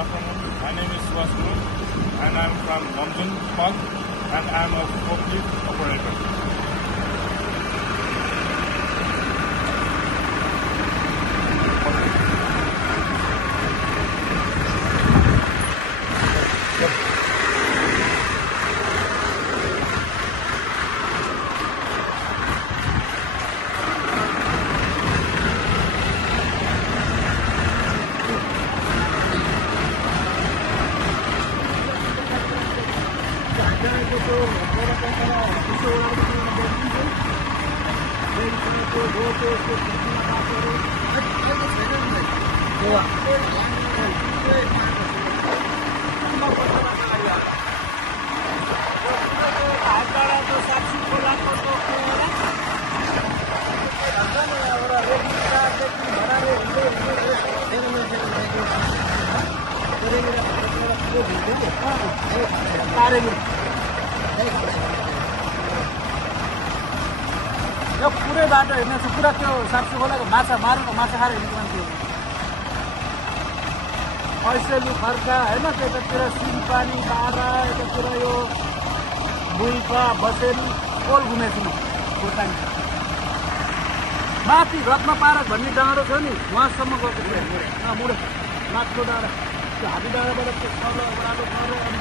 afternoon. My name is Subash Gurung and I am from Lamjung, and I am a forklift operator. यो पुरै बाटो हेर्ने छ पुरा त्यो साप्सी खोलाको माछा मारेको माछा खाएर हिँड्नु मान्छे ऐसेलु खर्का होइन त्यतातिर सिमपानी बारा यतातिर यो बुइका बसेरी कोल घुमेछु म खोर्सानी माथि रत्न पार्क भन्ने डाँडो छ नि उहाँसम्म गएको थियो मुडे माथिको डाँडा त्यो हाबी डाँडाबाट त्यो तल ओह्रालो पऱ्यो अनि